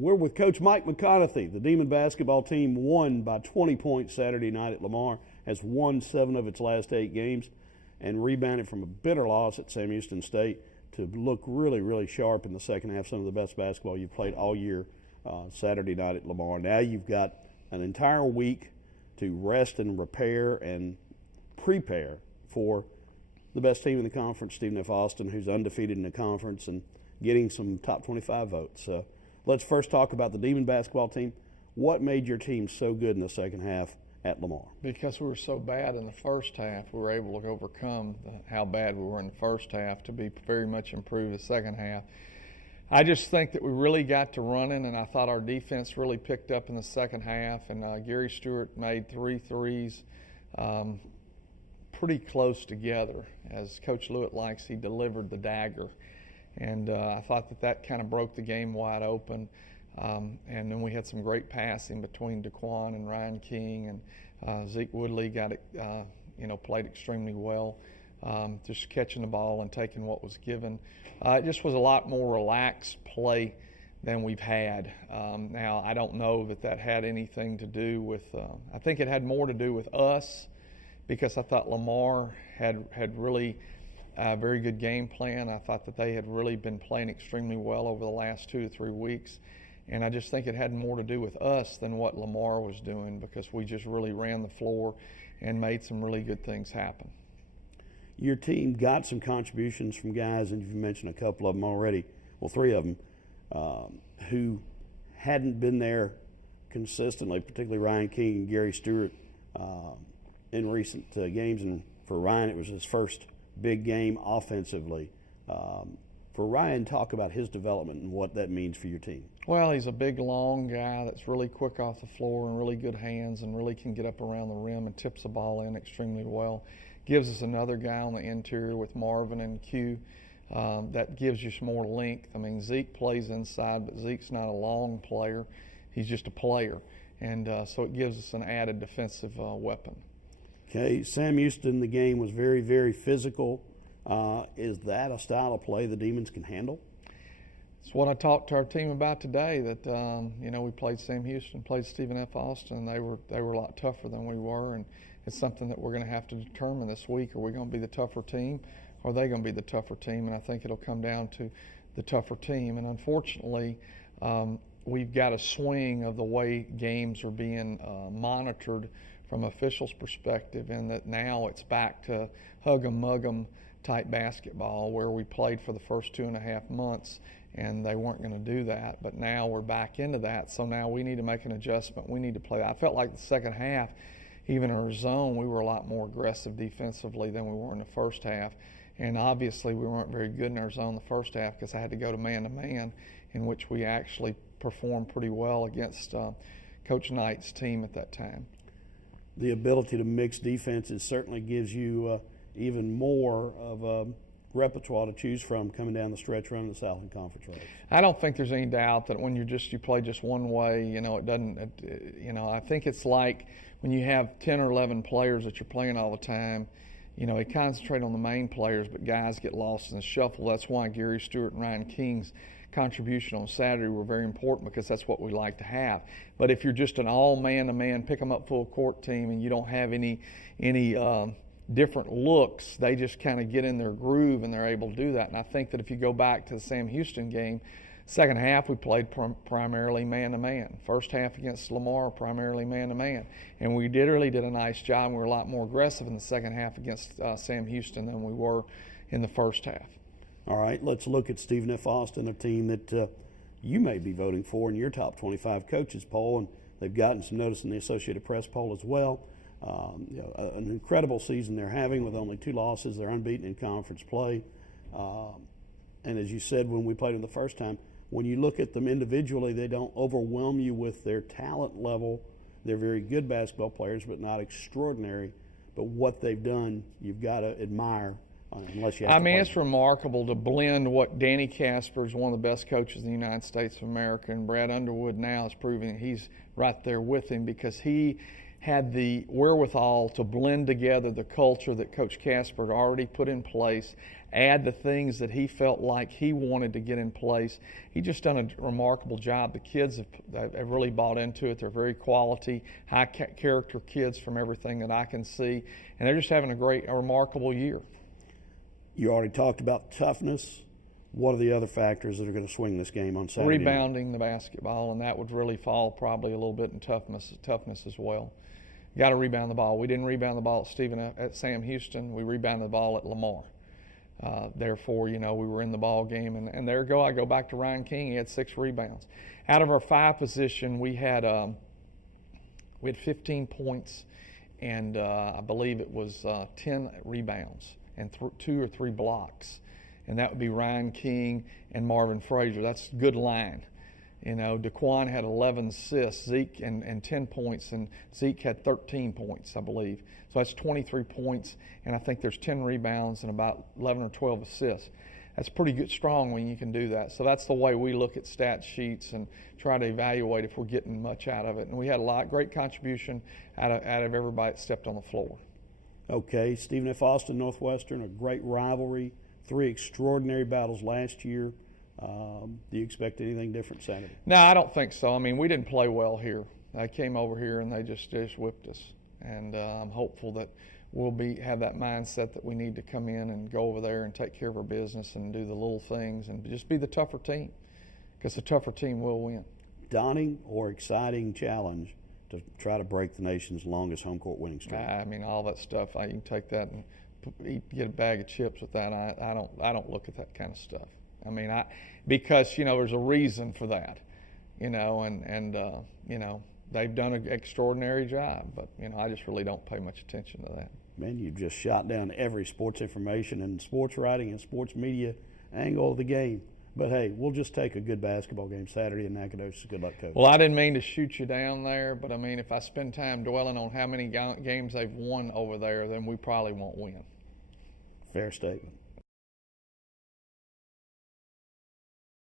We're with Coach Mike McConathy. The Demon basketball team won by 20 points Saturday night at Lamar, has won 7 of its last 8 games, and rebounded from a bitter loss at Sam Houston State to look really, really sharp in the second half. Some of the best basketball you've played all year Saturday night at Lamar. Now you've got an entire week to rest and repair and prepare for the best team in the conference, Stephen F. Austin, who's undefeated in the conference and getting some top 25 votes. Let's first talk about the Demon basketball team. What made your team so good in the second half at Lamar? Because we were so bad in the first half, we were able to overcome how bad we were in the first half to be very much improved the second half. I just think that we really got to running, and I thought our defense really picked up in the second half. And Gary Stewart made 3 threes pretty close together. As Coach Lewitt likes, he delivered the dagger. And I thought that kind of broke the game wide open. And then we had some great passing between Daquan and Ryan King, and Zeke Woodley got it, played extremely well, just catching the ball and taking what was given. It just was a lot more relaxed play than we've had. Now, I don't know that had anything to do with, I think it had more to do with us, because I thought Lamar had really a very good game plan. I thought that they had really been playing extremely well over the last 2 to 3 weeks. And I just think it had more to do with us than what Lamar was doing, because we just really ran the floor and made some really good things happen. Your team got some contributions from guys, and you've mentioned a couple of them already, well, 3 of them, who hadn't been there consistently, particularly Ryan King and Gary Stewart in recent games. And for Ryan, it was his first big game offensively. For Ryan, talk about his development and what that means for your team. Well, he's a big, long guy that's really quick off the floor and really good hands and really can get up around the rim and tips the ball in extremely well. Gives us another guy on the interior with Marvin and Q that gives you some more length. I mean, Zeke plays inside, but Zeke's not a long player. He's just a player. And so it gives us an added defensive weapon. Okay, Sam Houston, the game was very, very physical. Is that a style of play the Demons can handle? It's what I talked to our team about today, that we played Sam Houston, played Stephen F. Austin, and they were a lot tougher than we were, and it's something that we're going to have to determine this week. Are we going to be the tougher team, or are they going to be the tougher team? And I think it'll come down to the tougher team. And unfortunately, we've got a swing of the way games are being monitored from officials' perspective, and that now it's back to hug 'em, mug 'em type basketball, where we played for the first 2.5 months, and they weren't going to do that. But now we're back into that, so now we need to make an adjustment. We need to play. I felt like the second half, even in our zone, we were a lot more aggressive defensively than we were in the first half. And obviously we weren't very good in our zone the first half, because I had to go to man-to-man, in which we actually performed pretty well against Coach Knight's team at that time. The ability to mix defenses certainly gives you even more of a repertoire to choose from coming down the stretch run of the Southland Conference race. I don't think there's any doubt that when you play just one way, it doesn't. I think it's like when you have 10 or 11 players that you're playing all the time. They concentrate on the main players, but guys get lost in the shuffle. That's why Gary Stewart and Ryan King's contribution on Saturday were very important, because that's what we like to have. But if you're just an all man-to-man, pick them up full court team, and you don't have any different looks, they just kind of get in their groove and they're able to do that. And I think that if you go back to the Sam Houston game, second half we played primarily man-to-man. First half against Lamar, primarily man-to-man. And we really did a nice job, and we were a lot more aggressive in the second half against Sam Houston than we were in the first half. All right, let's look at Stephen F. Austin, a team that you may be voting for in your top 25 coaches poll, and they've gotten some notice in the Associated Press poll as well. An incredible season they're having with only 2 losses. They're unbeaten in conference play. And as you said when we played them the first time, when you look at them individually, they don't overwhelm you with their talent level. They're very good basketball players, but not extraordinary. But what they've done, you've got to admire. Unless you have it's remarkable to blend what Danny Casper is, one of the best coaches in the United States of America, and Brad Underwood now is proving he's right there with him, because he had the wherewithal to blend together the culture that Coach Casper had already put in place, add the things that he felt like he wanted to get in place. He just done a remarkable job. The kids have really bought into it. They're very quality, high character kids from everything that I can see, and they're just having a remarkable year. You already talked about toughness. What are the other factors that are going to swing this game on Saturday? Rebounding the basketball, and that would really fall probably a little bit in toughness as well. You got to rebound the ball. We didn't rebound the ball at Sam Houston. We rebounded the ball at Lamar. Therefore, we were in the ball game, and there I go back to Ryan King. He had 6 rebounds. Out of our 5 position, we had 15 points, and I believe it was 10 rebounds and 2 or 3 blocks. And that would be Ryan King and Marvin Frazier. That's a good line. DeQuan had 11 assists, Zeke and 10 points, and Zeke had 13 points, I believe. So that's 23 points, and I think there's 10 rebounds and about 11 or 12 assists. That's pretty good, strong when you can do that. So that's the way we look at stat sheets and try to evaluate if we're getting much out of it. And we had great contribution out of everybody that stepped on the floor. Okay, Stephen F. Austin, Northwestern, a great rivalry. 3 extraordinary battles last year. Do you expect anything different Saturday? No, I don't think so. I mean, we didn't play well here. They came over here and they just whipped us. And I'm hopeful that we'll have that mindset that we need to come in and go over there and take care of our business and do the little things and just be the tougher team, because the tougher team will win. Daunting or exciting challenge to try to break the nation's longest home court winning streak? I mean, all that stuff. You can take that and get a bag of chips with that. I don't look at that kind of stuff. I mean, because there's a reason for that, and they've done an extraordinary job, but I just really don't pay much attention to that. Man, you've just shot down every sports information and sports writing and sports media angle of the game. But hey, we'll just take a good basketball game Saturday in Nacogdoches. Good luck, Coach. Well, I didn't mean to shoot you down there, but I mean, if I spend time dwelling on how many games they've won over there, then we probably won't win. Fair statement.